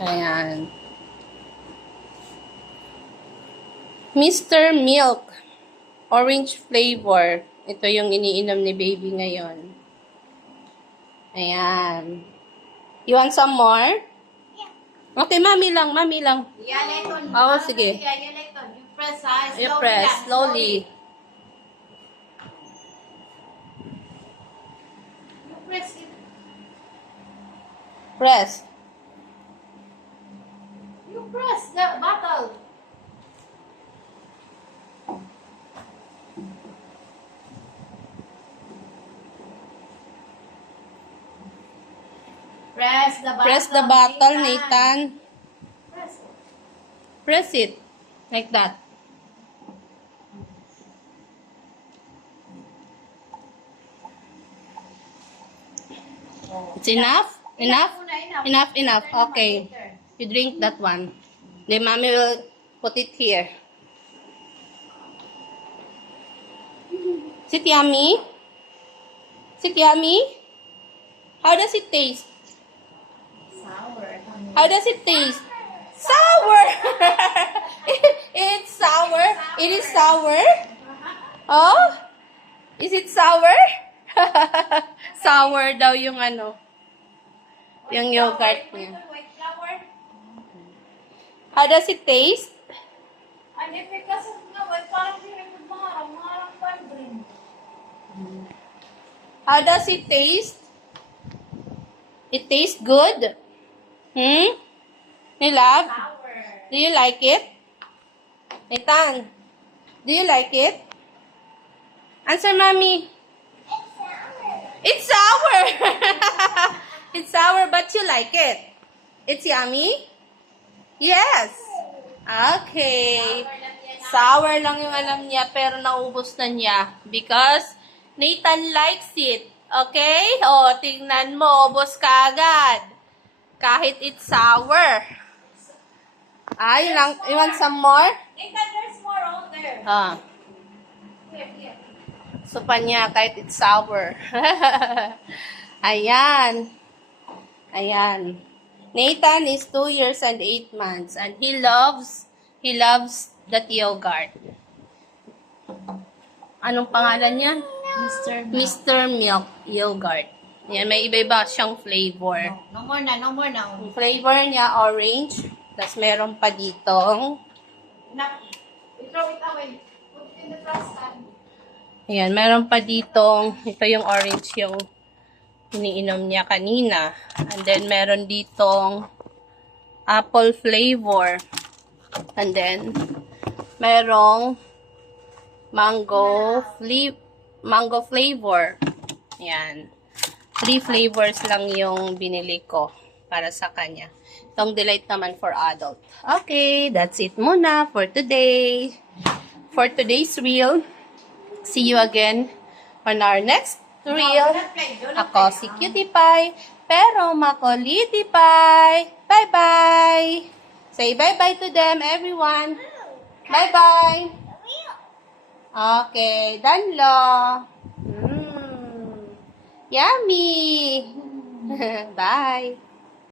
Ayan. Mr. Milk. Orange flavor. Ito yung iniinom ni baby ngayon. Ayan. You want some more? Okay, mami lang. Yeah, Layton. Oo, sige. Yeah, Layton. You press, ha? You Slowly press, lang, slowly. You press it. Press. You press the bottle. Press the bottle. Press the bottle, Nathan. Press it. Press it. Like that. Oh. It's enough? Enough? Enough. Enough. Turn Okay. later. You drink that one. Then mommy will put it here. Is it yummy? Is it yummy? How does it taste? Sour. How does it taste? Sour! It's sour? It is sour? Oh? Is it sour? Sour daw yung ano. Yung yogurt niya. White flour. How does it taste? Ano because nga white parang sinipod mga pandrin. How does it taste? It tastes good? Nilab? Sour. Do you like it? Nathan, do you like it? Answer, mommy. It's sour. It's sour, but you like it. It's yummy? Yes. Okay. Sour lang yung alam niya, pero naubos na niya. Because Nathan likes it. Okay? O, tingnan mo, ubos ka agad. Kahit it's sour. You want some more? Nathan, there's more out there. Here. Supa niya kahit it's sour. Ayan. Nathan is 2 years and 8 months and he loves that yogurt. Anong pangalan niya? Mr. Milk Yogurt. Yan, may iba-iba siyang flavor. No more na. Ang flavor niya orange, tapos meron pa ditong Throw it away. Put it in the trash can. ayan, meron pa ditong, ito yung orange yung iniinom niya kanina. And then, meron ditong apple flavor. And then, merong mango flavor. Ayan. 3 flavors lang yung binili ko para sa kanya. Itong Delight naman for adult. Okay, that's it muna for today. For today's reel. See you again on our next reel. Ako si Cutie Pie, pero makuliti pie. Bye-bye! Say bye-bye to them, everyone. Bye-bye! Okay, Danlo. Yummy! Bye!